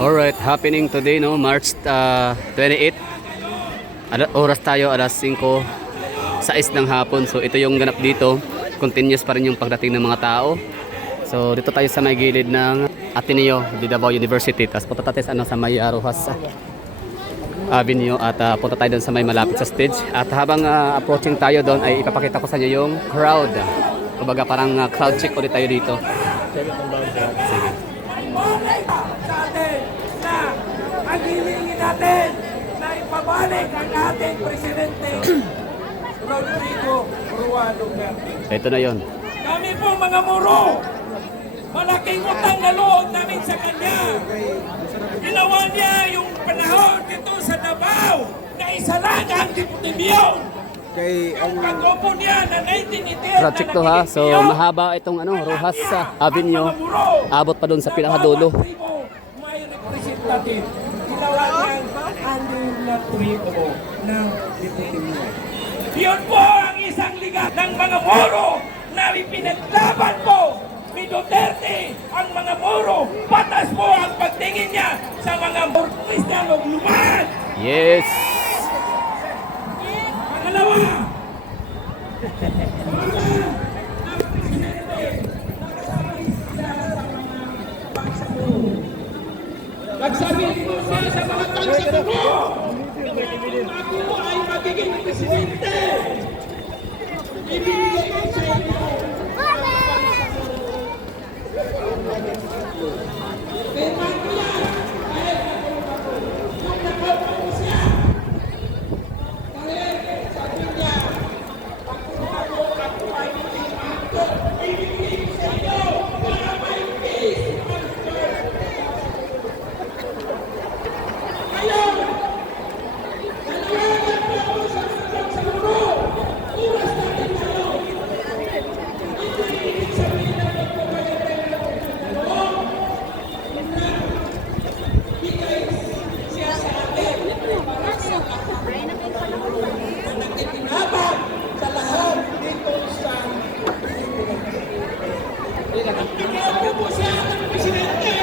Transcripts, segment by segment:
Alright, happening today, no, March 28. Oras tayo, alas 5, 6 ng hapon. So ito yung ganap dito. Continuous pa rin yung pagdating ng mga tao. So dito tayo sa may gilid ng Ateneo de Davao University. Tapos punta tayo sa may Rojas Avenue at punta tayo doon sa may malapit sa stage. At habang approaching tayo doon ay ipapakita ko sa inyo yung crowd. Kumbaga parang crowd check ulit tayo dito. Sige. Ang hilingin natin na ipabalik ang ating Presidente Rodrigo Roa Duterte. Ito na yon. Kami po mga Moro, malaking utang na loob namin sa kanya. Ginawa niya yung panahon dito sa Davao na isa lang ang diputibyon. Ang pag-upo niya na 1988 Project to ha. So mahaba itong Rojas Avenue. Abot pa doon sa pinakadulo. May representative. Ginawa niyang annual tribo ng diputibyon. Yun po ang isang liga ng mga Moro na pinaglaban po ni Duterte ang mga Moro. Patas po ang pagtingin niya sa mga Moro Kristiyanong lumaan. Yes. Pangalawa, nagsabi po siya sa mga taga-Moro, ako ay magiging presidente. Ibibigay ko sa inyo. Firman ko yan. Kahit kung nakaupo ko siya. Kahit sabi niya, ako ay magiging ako. Ibibigay ko sa inyo para may peace. Ngayon, nanawagan po ako sa mga taga-Moro. Oras natin ngayon. Hindi ibig sabihin na magpapagandang na bigay siya sa atin para sa nakikinabang sa lahat dito sa Pilipinas. Po siya ang presidente.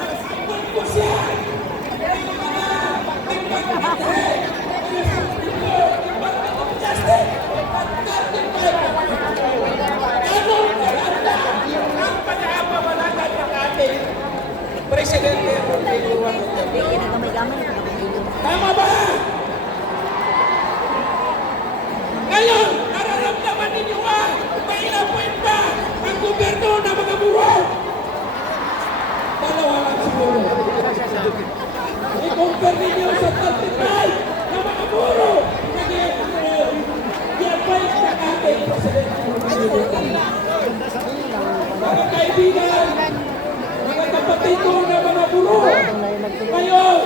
Nagsakot po siya. Presidente Rodrigo Duterte. Tama ba? Ngayon, nararamdaman ninyo ba na inapuin pa ang gobyerno ng mga Moro? Dalawa lang siguro. I-compare ninyo sa 35 na mga Moro na i-advise ng ating Presidente Rodrigo Duterte. Mga kaibigan, mga kapatid ko na mga Moro, ngayon,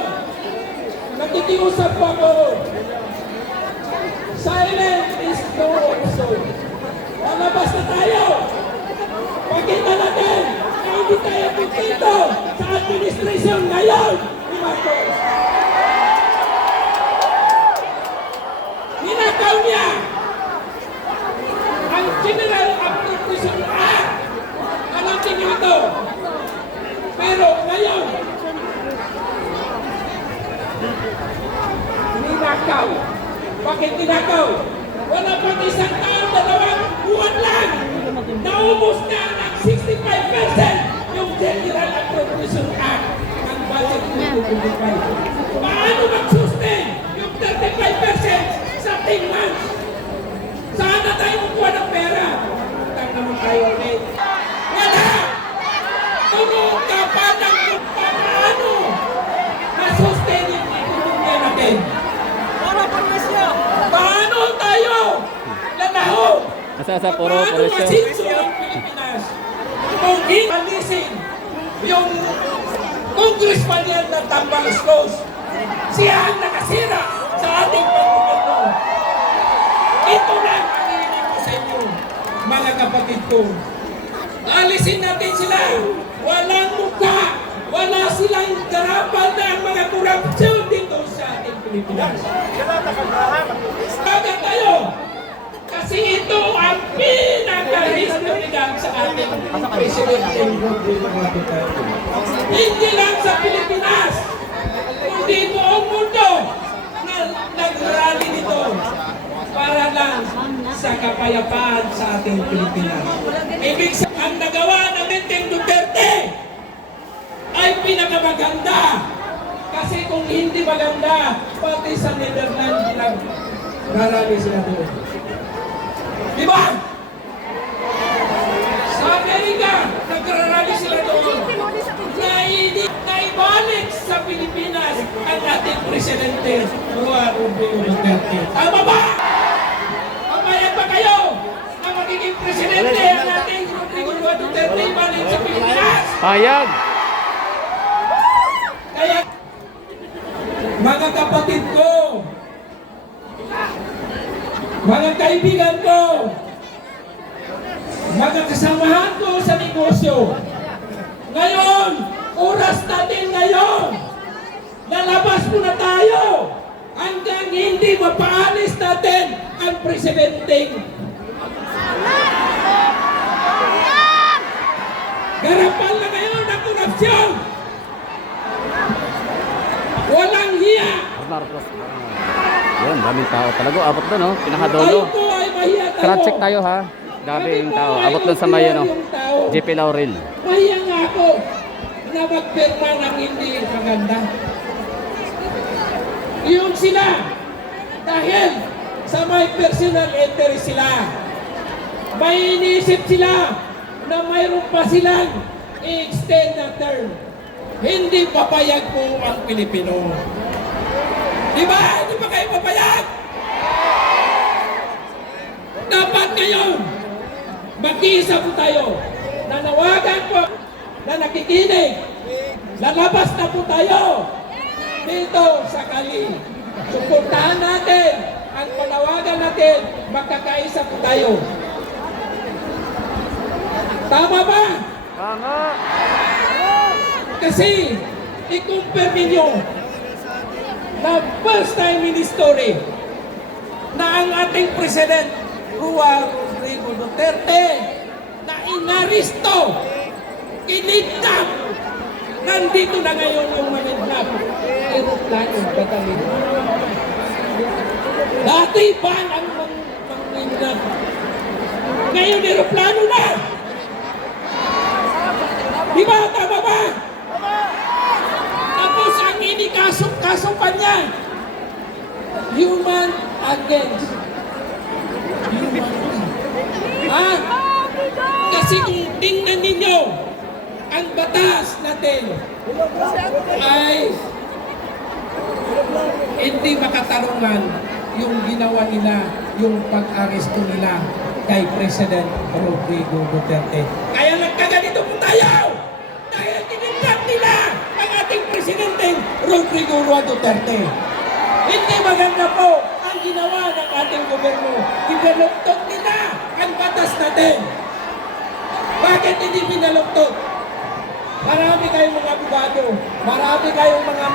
nakikiusap po ako. Silent is no option. Lalabas na tayo. Pakita natin na hindi tayo pintito sa administration ngayon ni Marcos. Ninakaw niya ang General Appropriation Act. Alam niyo ito. Pero ngayon, ninakaw. Bakit ninakaw? Wala pang isang taon, 2 buwan lang. Naubos na ng 65% yung General Appropriation Act ng budget ng 2025. Paano mag-sustain yung 35% sa 10 months? Saan na tayo kukuha ng pera? Utang naman tayo ulit. Wala! Tunong kapan ng kung paano na-sustain yung ekonomiya natin. Paano tayo lalaho? Asa puro Paano siya. masinso ang Pilipinas? Kung ipalisin yung congressman yan ng Tambaluslos, siya ang nakasira sa ating pagkukulto. Ito lang ang hiniling ko sa inyo, mga kapatid ko. Alisin natin sila. Walang mukha. Wala silang garapan na ang mga korupsyon dito sa ating Pilipinas. Agad tayo. Kasi ito ang pinaka-historical sa ating Presidente Rodrigo Duterte. Hindi lang sa Pilipinas, kundi buong mundo na nag-rally nito para lang sa kapayapaan sa ating Pilipinas. Ibig sabihin, ang nagawa ng Presidente Duterte ay pinakamaganda. Kasi kung hindi maganda, pati sa Netherlands nag-rally sila doon. Di ba? Sa Amerika, nag-rally sila doon. Naibalik sa Pilipinas ang ating Presidente Rodrigo Duterte. Tama ba? Pamayag ba kayo na magiging Presidente ang ating Rodrigo Duterte ibalik sa Pilipinas? Payag! Kaya, mga kapatid ko, mga kaibigan ko, mga kasamahan ko sa negosyo, ngayon, oras natin ngayon, lalabas muna tayo hanggang hindi mapaalis natin ang presidenteng garapan na ngayon ng korupsyon. Walang hiya. Yan, daming tao talaga. Abot doon, oh. Tayo Pinakadulo. po ay mahiya tao. Crowd check tayo, ha. Daming tao. Abot doon sa may, ano, JP Laurel. Mahiya nga ako na magpirma ng hindi maganda. Yun sila. Dahil sa may personal interest sila. May iniisip sila na mayroon pa silang i-extend na term. Hindi papayag po ang Pilipino. Di ba? Hindi pa kayo papayag? Dapat ngayon, mag-iisa po tayo. Nanawagan po na nakikinig. Lalabas na po tayo dito sa Kali. Suportahan natin ang panawagan natin. Magkakaisa po tayo. Tama ba? Tama! Kasi, i-compare ninyo na first time in history na ang ating President Rodrigo Duterte na inaristo, kinidnap, nandito na ngayon yung manidnap, aeroplano, batalyon. Dati ba ang manidnap? Ngayon aeroplano na! Di ba? Tama ba? Tapos ang inikaso pa niya, human against human. Ha? Kasi kung tingnan ninyo, ang batas natin ay hindi makatarungan yung ginawa nila, yung pag-aresto nila kay President Rodrigo Duterte. Kaya nagkaganito po tayo! Dahil tinitap nila ang ating Presidente Rodrigo Duterte. Hindi maganda po ang ginawa ng ating gobyerno. Pinaluktot nila ang batas natin. Bakit hindi pinaluktot? Marami kayong mga abogado, marami kayong mga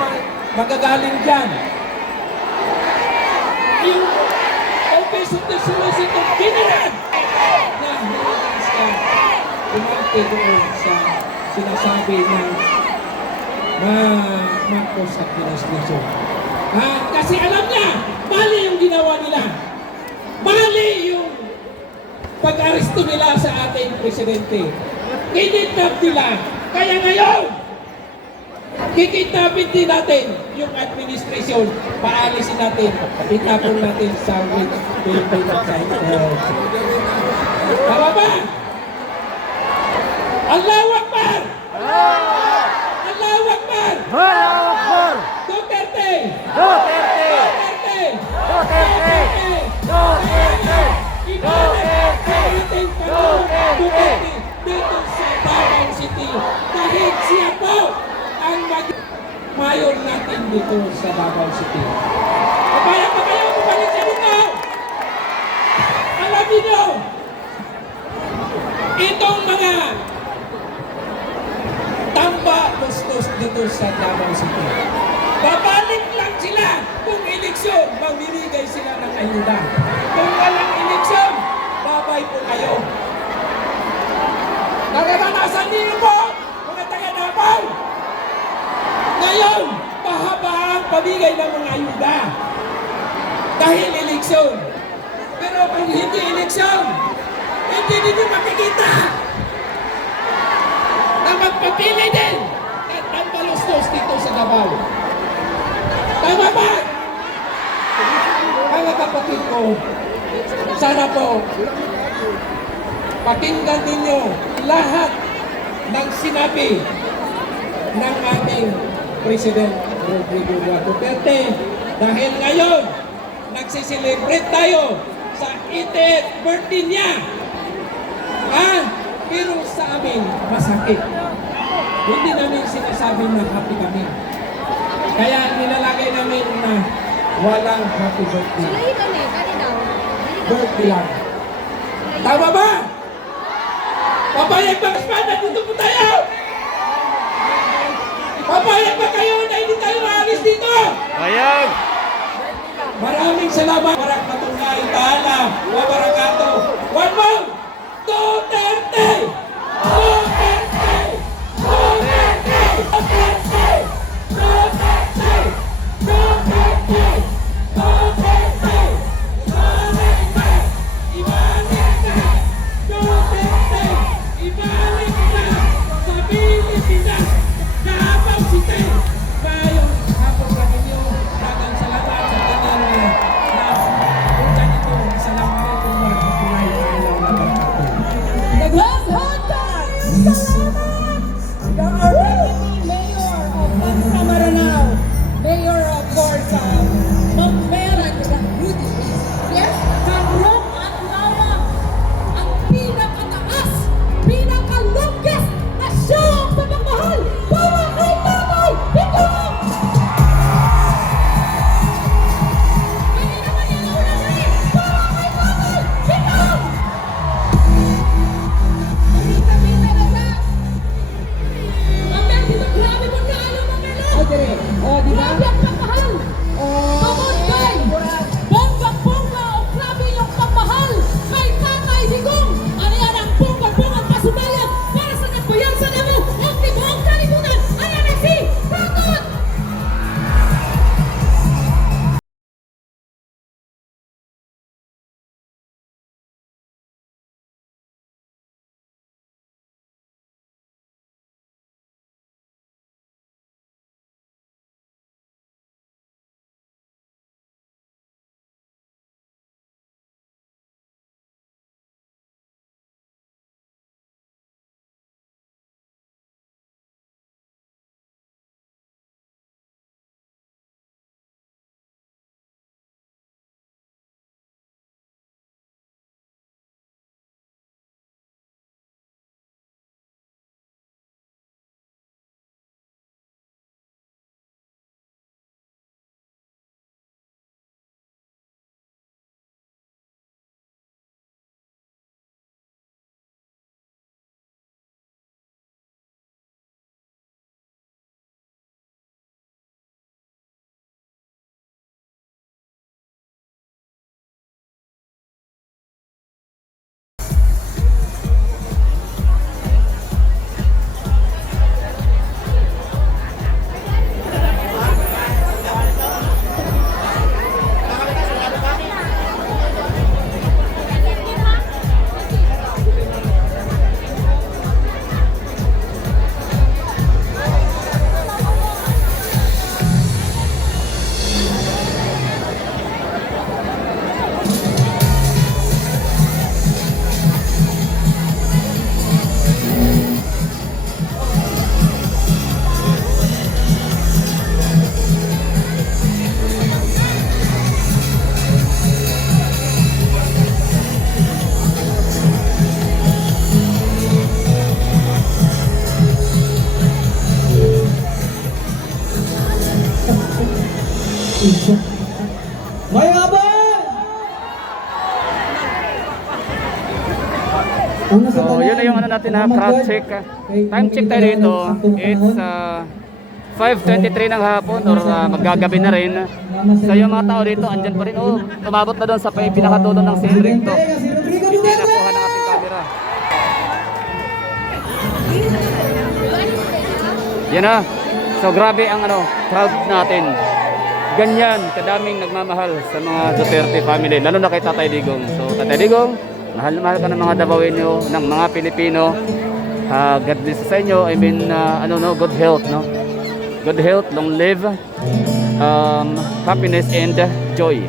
magagaling dyan. Yung Office of the Solicitor General na nililis ka umarte doon sa sinasabi ng Marcos administration. Kasi alam niya, mali yung ginawa nila. Mali yung pag-aresto nila sa ating presidente. Kinidnap nila. Kaya ngayon, kikidnapin din natin yung administration. Paalisin natin. Itapon natin sa Philippine side. Tama ba? Allahu Akbar! Allahu Akbar! Allahu Akbar! Duterte! Duterte! Duterte! Duterte! Duterte! Ibalik sa ating Pangulong Duterte dito sa Davao City. Dahil siya po ang mayor natin dito sa Davao City. Kapaya pa kayo bumalik sa dito! Alam niyo, itong mga tamba lustos dito sa Davao City. Babalik lang sila kung eleksyon, mamimigay sila ng ayuda. Kung walang eleksyon, buhay po kayo. Nararanasan niyo po, mga taga-Davao. Ngayon, mahaba ang pamigay ng mga ayuda. Dahil eleksyon. Pero kung hindi eleksyon, hindi ninyo makikita na magpapili din at magpalustos dito sa Davao. Tama ba? Mga kapatid ko, sana po pakinggan ninyo lahat ng sinabi ng ating President Rodrigo Duterte dahil ngayon nagsiselebrate tayo sa 80th birthday niya. Pero sa amin masakit. Hindi namin sinasabi na happy kami. Kaya nilalagay namin na walang happy birthday. Birthday lang. Tama ba? Papayag ba Espanya? Dito po tayo! Papayag ba kayo na hindi tayo maalis dito? Payag! Maraming salamat. Barakatullahi ta'ala wa barakatuh. One more! Duterte! Duterte! Duterte! Duterte! Duterte! Duterte! Duterte! Ibalik na! Duterte! Ibalik na sa Pilipinas! Kahabang City! Mayong hapon sa inyo. Dagang salamat sa tanang punta nito. Salamat po mga kapulay na ilaw na bangkato. Nag-last hot dogs! Salamat! The Armenian Mayor of Maranao, Mayor of course, Magmera, yes, Karong at Lawang, ang pinakataas, pinakalongest na siyang sa pagmahal para kay Tatay Digong! Kaya naman yan ang unang rin para kay Tatay Digong! Kita-kita na siya! Ang meron dito, grabe mo na alam mo meron! Di ba? Grabe ang pagmahal! Tungod kay bonggang-bongga o grabe yung pagmahal kay Tatay Digong! Ano yan ang bonggang-bonggang pasubayan para sa nagbayan sa namo ang tibuong kalibunan! Ano yan si Tatot! So, yun na yung ano natin na crowd check. Time check tayo dito. It's 5:23 ng hapon or maggagabi na rin. So yung mga tao dito, andyan pa rin. Oh, umabot na doon sa pinakatulo ng Silring to. Hindi nakuha ng ating camera. Yan na. So grabe ang crowd natin. Ganyan, kadaming nagmamahal sa mga Duterte family, lalo na kay Tatay Digong. So Tatay Digong, mahal na mahal ka ng mga Davaoenyo, ng mga Pilipino. God bless sa inyo. I mean, good health, no? Good health, long live, happiness and joy.